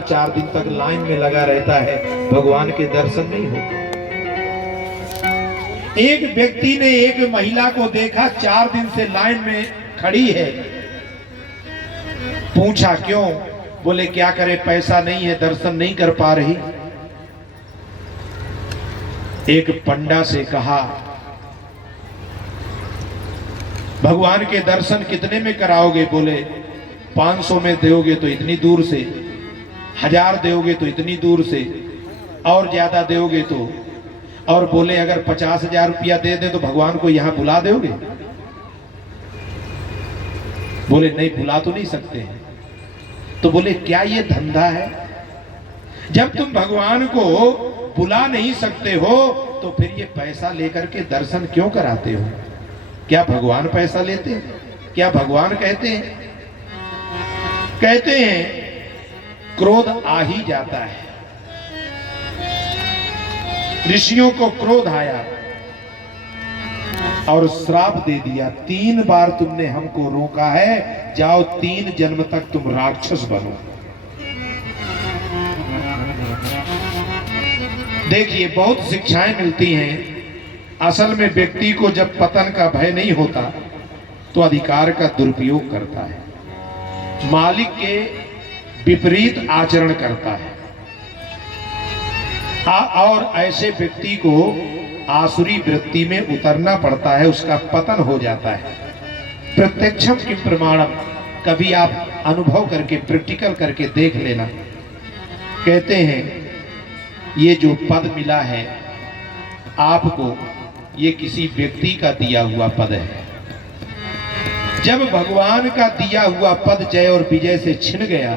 चार दिन तक लाइन में लगा रहता है, भगवान के दर्शन नहीं होते। एक व्यक्ति ने एक महिला को देखा 4 दिन से लाइन में खड़ी है। पूछा क्यों? बोले क्या करे, पैसा नहीं है, दर्शन नहीं कर पा रही। एक पंडा से कहा भगवान के दर्शन कितने में कराओगे? बोले 500 में दोगे तो इतनी दूर से, 1000 दोगे तो इतनी दूर से, और ज्यादा दोगे तो। और बोले अगर 50,000 रुपया दे दे तो भगवान को यहां बुला दोगे? बोले नहीं, बुला तो नहीं सकते हैं। तो बोले क्या ये धंधा है? जब तुम भगवान को बुला नहीं सकते हो तो फिर ये पैसा लेकर के दर्शन क्यों कराते हो? क्या भगवान पैसा लेते हैं? क्या भगवान कहते हैं? कहते हैं क्रोध आ ही जाता है। ऋषियों को क्रोध आया और श्राप दे दिया, 3 बार तुमने हमको रोका है, जाओ 3 जन्म तक तुम राक्षस बनो। देखिए बहुत शिक्षाएं मिलती हैं। असल में व्यक्ति को जब पतन का भय नहीं होता तो अधिकार का दुरुपयोग करता है, मालिक के विपरीत आचरण करता है, और ऐसे व्यक्ति को आसुरी वृत्ति में उतरना पड़ता है, उसका पतन हो जाता है। प्रत्यक्षम की प्रमाणम, कभी आप अनुभव करके प्रैक्टिकल करके देख लेना। कहते हैं ये जो पद मिला है आपको, ये किसी व्यक्ति का दिया हुआ पद है। जब भगवान का दिया हुआ पद जय और विजय से छिन गया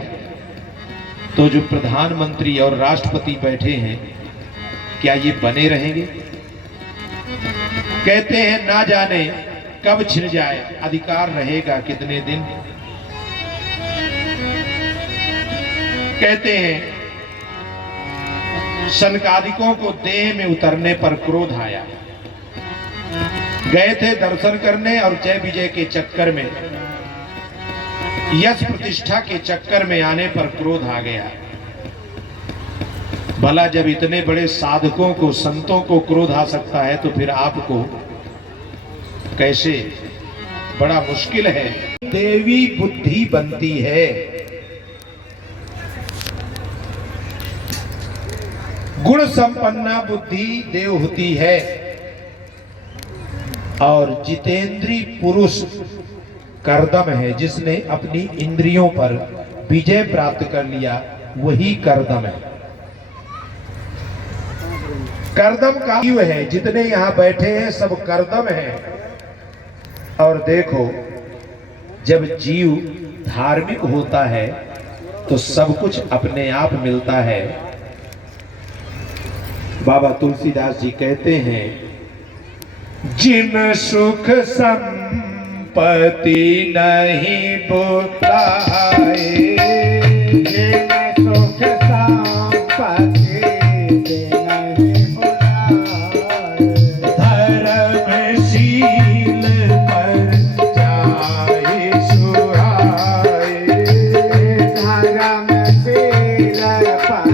तो जो प्रधानमंत्री और राष्ट्रपति बैठे हैं क्या ये बने रहेंगे? कहते हैं ना जाने कब छिन जाए, अधिकार रहेगा कितने दिन। कहते हैं शनकादिकों को देह में उतरने पर क्रोध आया। गए थे दर्शन करने और जय विजय के चक्कर में, यश प्रतिष्ठा के चक्कर में आने पर क्रोध आ गया। भला जब इतने बड़े साधकों को, संतों को क्रोध आ सकता है तो फिर आपको कैसे? बड़ा मुश्किल है। देवी बुद्धि बनती है। गुण संपन्ना बुद्धि देव होती है, और जितेंद्री पुरुष कर्दम है। जिसने अपनी इंद्रियों पर विजय प्राप्त कर लिया वही कर्दम है। कर्दम का जीव है, जितने यहां बैठे हैं सब कर्दम हैं। और देखो जब जीव धार्मिक होता है तो सब कुछ अपने आप मिलता है। बाबा तुलसीदास जी कहते हैं जिन सुख संपत्ति नहीं बुलाए, जिन सुख संपत्ति नहीं बुलाए, धर्मशील पर जाए सुहाए, धर्मशील पर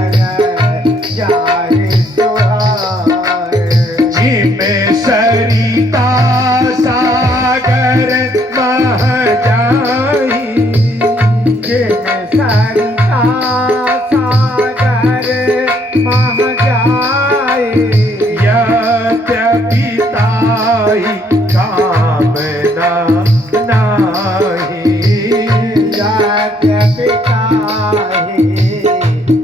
जाए सुहाए, जिनमें सरिता सागर मह जाई, जिनमें सरिता सागर मह जाए, यद्यपि ताहि कामना नाहि, यद्यपि ताहि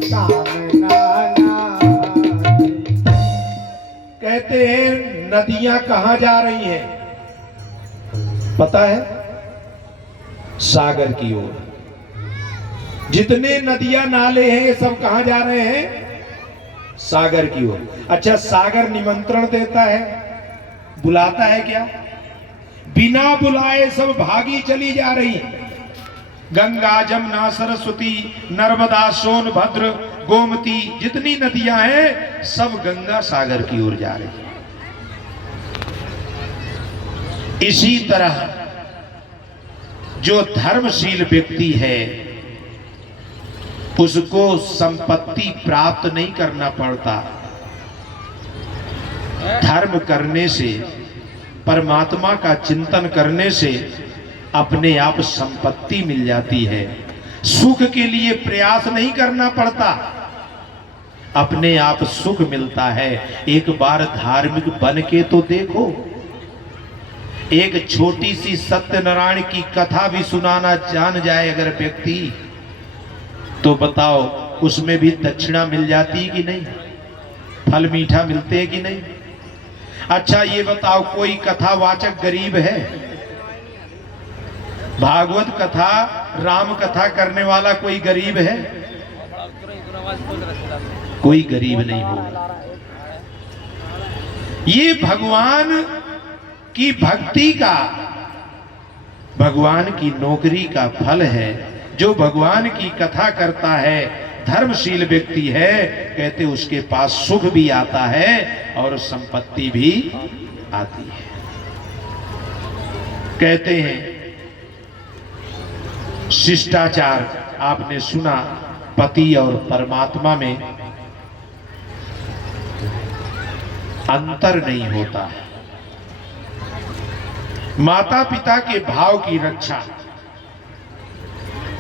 कामना नाहि। कहते हैं नदियां कहां जा रही हैं? पता है? सागर की ओर। जितने नदियां नाले हैं ये सब कहां जा रहे हैं? सागर की ओर। अच्छा, सागर निमंत्रण देता है, बुलाता है क्या? बिना बुलाए सब भागी चली जा रही हैं। गंगा, जमुना, सरस्वती, नर्मदा, सोनभद्र, गोमती, जितनी नदियां हैं सब गंगा सागर की ओर जा रही हैं। इसी तरह जो धर्मशील व्यक्ति है उसको संपत्ति प्राप्त नहीं करना पड़ता। धर्म करने से, परमात्मा का चिंतन करने से अपने आप संपत्ति मिल जाती है। सुख के लिए प्रयास नहीं करना पड़ता, अपने आप सुख मिलता है। एक बार धार्मिक बन के तो देखो। एक छोटी सी सत्यनारायण की कथा भी सुनाना जान जाए अगर व्यक्ति, तो बताओ उसमें भी दक्षिणा मिल जाती है कि नहीं? फल मीठा मिलते हैं कि नहीं? अच्छा ये बताओ, कोई कथावाचक गरीब है? भागवत कथा, राम कथा करने वाला कोई गरीब है? कोई गरीब नहीं होगा। ये भगवान की भक्ति का, भगवान की नौकरी का फल है। जो भगवान की कथा करता है, धर्मशील व्यक्ति है, कहते उसके पास सुख भी आता है और संपत्ति भी आती है। कहते हैं शिष्टाचार, आपने सुना, पति और परमात्मा में अंतर नहीं होता है। माता पिता के भाव की रक्षा,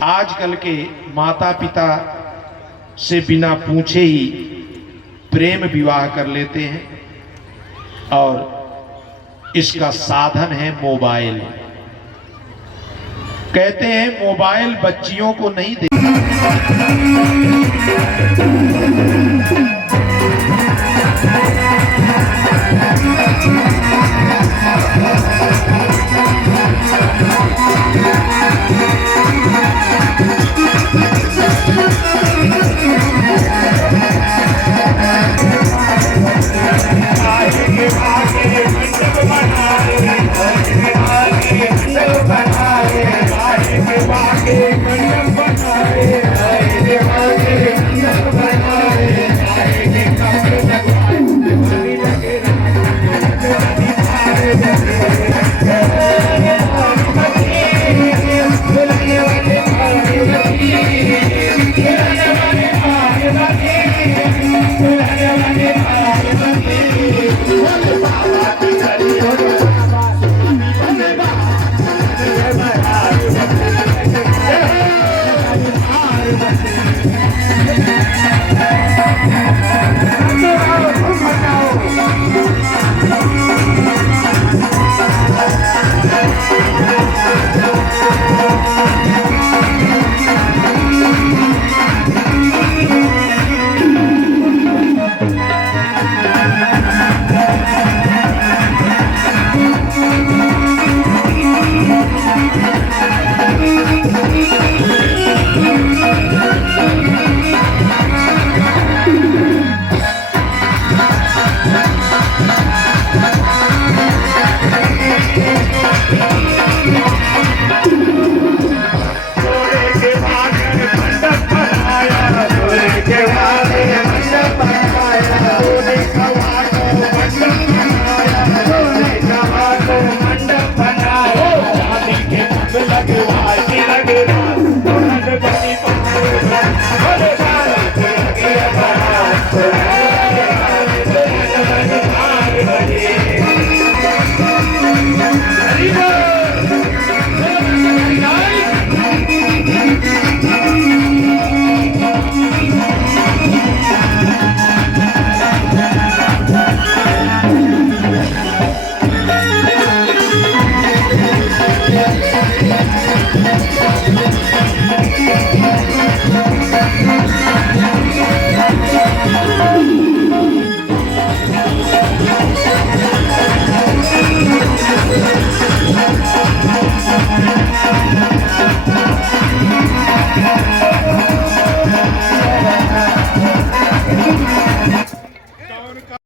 आजकल के माता पिता से बिना पूछे ही प्रेम विवाह कर लेते हैं और इसका साधन है मोबाइल। कहते हैं मोबाइल बच्चियों को नहीं दे। बिहार